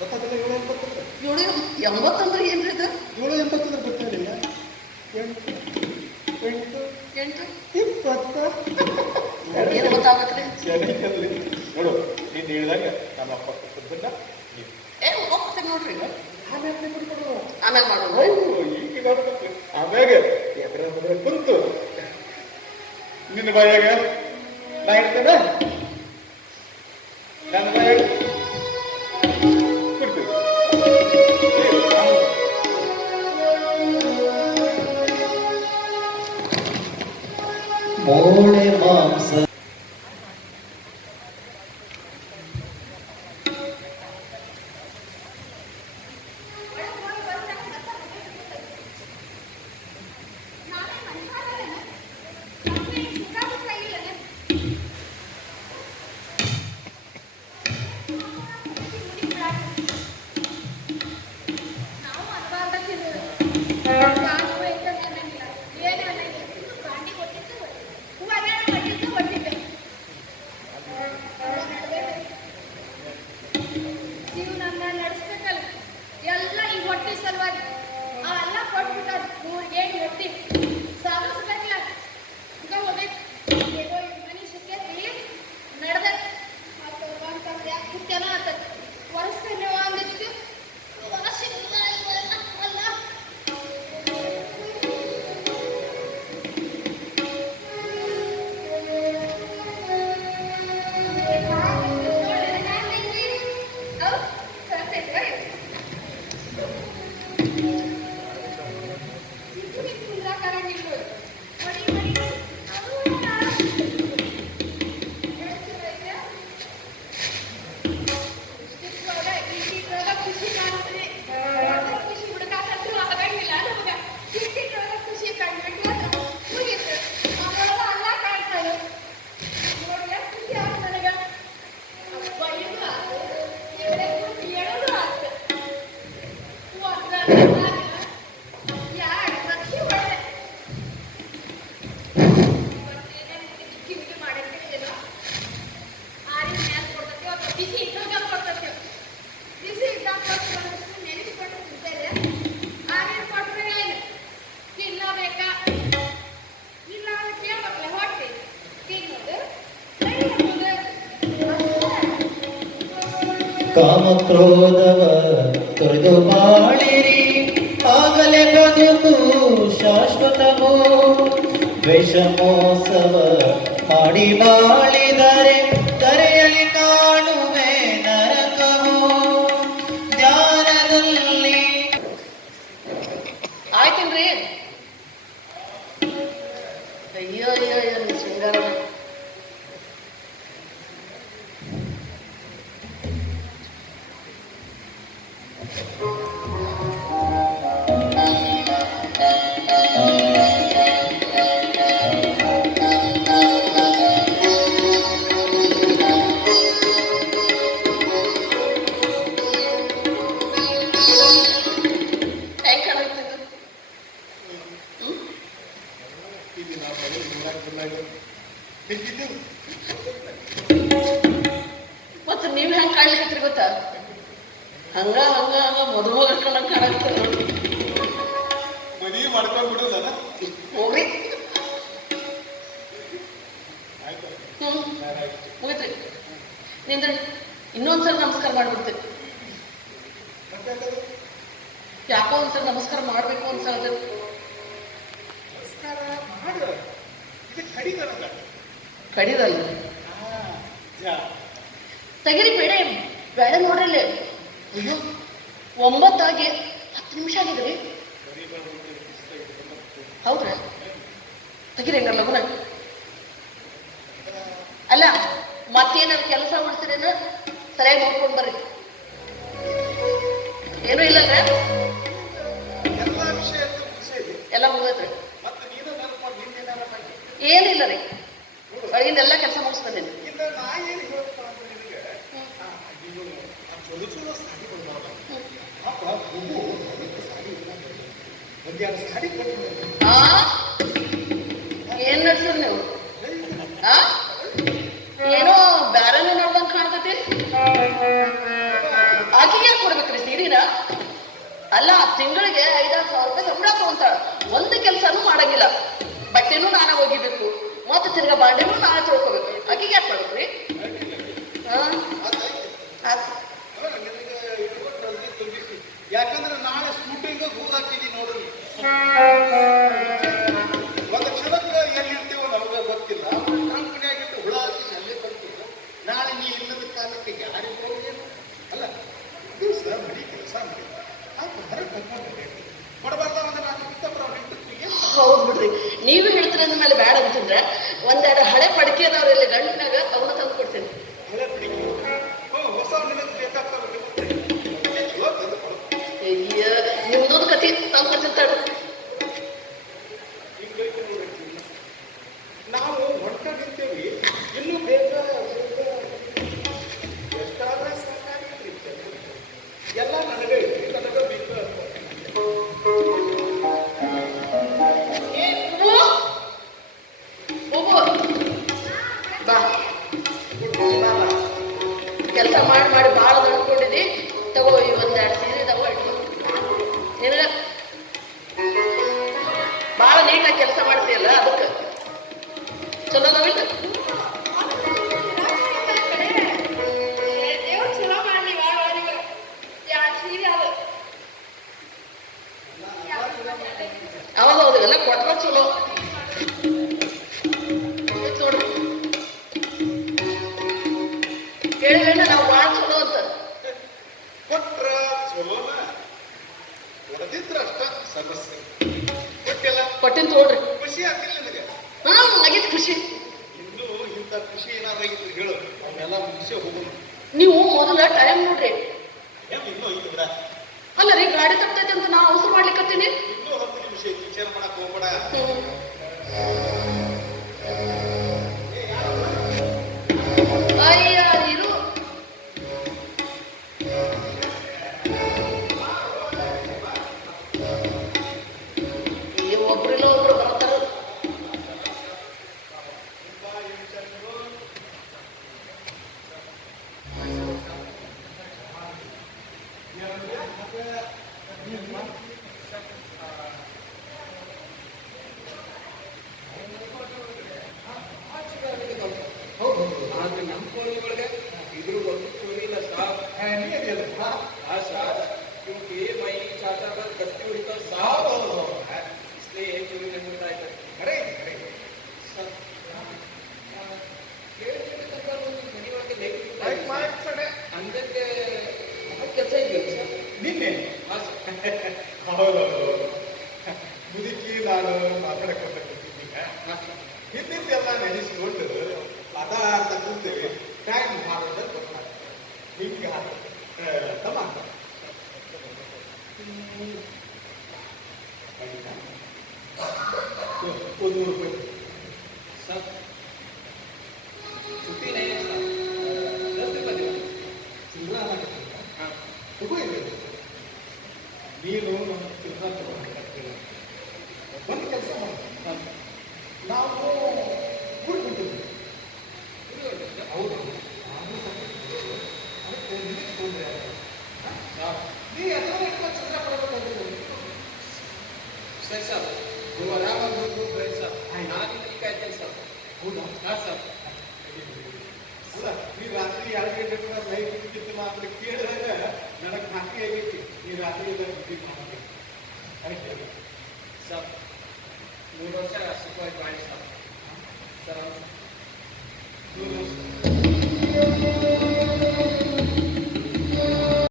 ಗೊತ್ತಾಗಲ್ಲ ಏಳು ಎಂಬತ್ತಂದ್ರೆ ಏಳು ಏನ್ರಿ ಇದು ಏಳು ಎಂಬತ್ತಂದ್ರೆ ಗೊತ್ತಿರಲಿಲ್ಲ ಎಂಟು ಎಂಟು ಎಂಟು? ಇಪ್ಪತ್ತು. ಏನು ಗೊತ್ತಾಗತ್ರಿ ಚೆನ್ನಾಗಿರ್ಲಿ. ನೋಡು ನೀನು ಹೇಳಿದಾಗ ನಮ್ಮ ಅಪ್ಪ ಏ ಹೋಗ್ತೀನಿ ನೋಡ್ರಿ. ಆಮೇಲೆ ಬಿಟ್ಬಿಡು. ಆಮೇಲೆ ಮಾಡೋದು ಈಗ ನೋಡ್ಬೇಕು ಆಮ್ಯಾಗ ಎದ್ರ ಮದ್ರ ಕುಂತು. ನಿನ್ನ ಬಾಯಾಗ ನಾ ಇರ್ತೇನೆ. ನನ್ನ ಮೂಳೆ ಮಾಂಸ ಜೀವನನ್ನ ಕಾಮಕ್ರೋಧವ ತೊರೆದು ಬಾಳಿರಿ ಆಗಲೇ ಬದುಕು ಶಾಶ್ವತವೋ. ದ್ವೇಷಮೋಸವ ಮಾಡಿ ಬಾಳಿದರೆ ಹಂಗ ಹಂಗ ಹಂಗ ಮದುಮಗ ಕಣಕ್ ನೋಡ್ರಿ ಮದುವೆ ಮಾಡ್ಕೊಂಡು ಬಿಡೋದಲ್ಲ ಹೋಗ್ರಿ. ಹ್ಮ್. ಮುಗಿತ್ರಿ. ನಿಂದ್ರಿ. ಇನ್ನೊಂದ್ಸಲ ನಮಸ್ಕಾರ ಅದು ಯಾಕೋ ಒಂದ್ಸಲ ನಮಸ್ಕಾರ ಮಾಡ್ಬೇಕು ಕಡಿದಾರಲ್ಲ ಕಡಿದಲ್ಲ? ತೆಗಿರಿ ಬೇಡ ಬೇಡ ನೋಡ್ರಿ ಅಯ್ಯೋ ಒಂಬತ್ತಾಗಿ ಹತ್ತು ನಿಮಿಷ ಆಗಿದ್ರಿ ರೀ ಹೌದ್ರಾ? ತೆಗಿರಿ ಹಂಗಾರ ಲಗುನ. ಅಲ್ಲ ಮತ್ತೇನಾದ್ರು ಕೆಲಸ ಮಾಡ್ತೀರೇನ? ಸರಿಯಾಗಿ ನೋಡ್ಕೊಂಡು ಬರ್ರಿ. ಏನೂ ಇಲ್ಲಲ್ರ ಎಲ್ಲ ಎಲ್ಲ ಮುಗಿದ್ರಿ ಏನಿಲ್ಲ ರೀ. ಒಳಗಿಂದೆಲ್ಲ ಕೆಲಸ ಮುಗಿಸ್ಕೊಂಡೇನಿ ಏನ್ ನಡ್ಸೋದ್ ನೀವು? ಏನೋ ಬ್ಯಾರನ ನೋಡ್ದಂಗ್ ಕಾಣ್ತತಿ? ಆಕಿಗೆ ಯಾಕೆ ಕೊಡ್ಬೇಕ್ರಿ ಸೀರಿನ ಅಲ್ಲ, ತಿಂಗಳಿಗೆ ಐದಾರು ಸಾವಿರ ರೂಪಾಯಿ ಸಂಬಳ ತಗೊಂತಾಳ ಒಂದು ಕೆಲಸನೂ ಮಾಡಂಗಿಲ್ಲ. ಬಟ್ಟೆನೂ ನಾನೇ ಒಗಿಬೇಕು. ಮತ್ತೆ ತಿರ್ಗಾ ಬಾಂಡೆನೂ ನಾನೇ ತೊಳ್ಕೋಬೇಕು. ಆಕಿಗೆ ಯಾಕೆ ಮಾಡ್ಬೇಕ್ರಿ ನೀವು ಹೇಳ್ತೀರ ಅಂದ್ಮೇಲೆ ಬೇಡ ಅಂತಂದ್ರೆ ಒಂದೆರಡು ಹಳೆ ಪಡಿಕೆ ಅದಾವ್ರಿ ಇಲ್ಲಿ ಗಂಟಿನಾಗ ಅವನ್ನ ತಂದು ಕೊಡ್ತೀನಿ. ನಿಮ್ದೊಂದು ಕತಿ ತಂದು ಕೊಡ್ತೀನಿ ಹೇಳಿಲ್ಲ ನಾವು ಭಾಳ ಚಲೋ ಅಂತ. ಕೊಟ್ರ ಚಲೋನ. ಹೊಡೆದಿದ್ರ ಅಷ್ಟ ಸಮಸ್ಯೆ. ಕೊಟ್ಟಿಲ್ಲ ಕೊಟ್ಟಿನ ತೋಡ್ರಿ ಖುಷಿ ಆಗ್ತಿಲ್ಲ ನನಗೆ? ಹಾ ಆಗಿತ್ತು ಖುಷಿ. ಇನ್ನು ಇಂಥ ಖುಷಿ ಏನಾದ್ರು ಆಗಿತ್ತು ಹೇಳು. ಅವನ್ನೆಲ್ಲ ಮುಗಿಸಿ ಹೋಗೋಣ. ನೀವು ಮೊದಲ ಟೈಮ್ ನೋಡ್ರಿ ಇನ್ನೂ ಐತಿ ಬಿಡ ಅಲ್ಲ ರೀ ಗಾಡಿ ತಪ್ತೈತೆ ಅಂತ ನಾ ಅವಸರ ಮಾಡ್ಲಿಕ್ಕೆ ಇನ್ನೂ ಹತ್ತು ನಿಮಿಷ ವಿಚಾರ ಮಾಡಕ್ ಹೋಗ್ಬೇಡ. ಆ ಸಾರ್ ಇವಕ್ಕೆ ಮೈ ಚಾಚಾಗ ಕತ್ತಿ ಹೊಡಿತಾವ ಹಿಂದಿಂದೆಲ್ಲ ನೆನೆಸ್ಕೊಂಡು ಅದ ಅಂತ ಕೂತೇವೆ ಟೈಮ್ ಮಾಡೋದ ಗೊತ್ತಾಗ್ತದೆ ಹಿಂಗೆ ತಮ್ಮ ಒಂದು ನೂರು ರೂಪಾಯಿ सर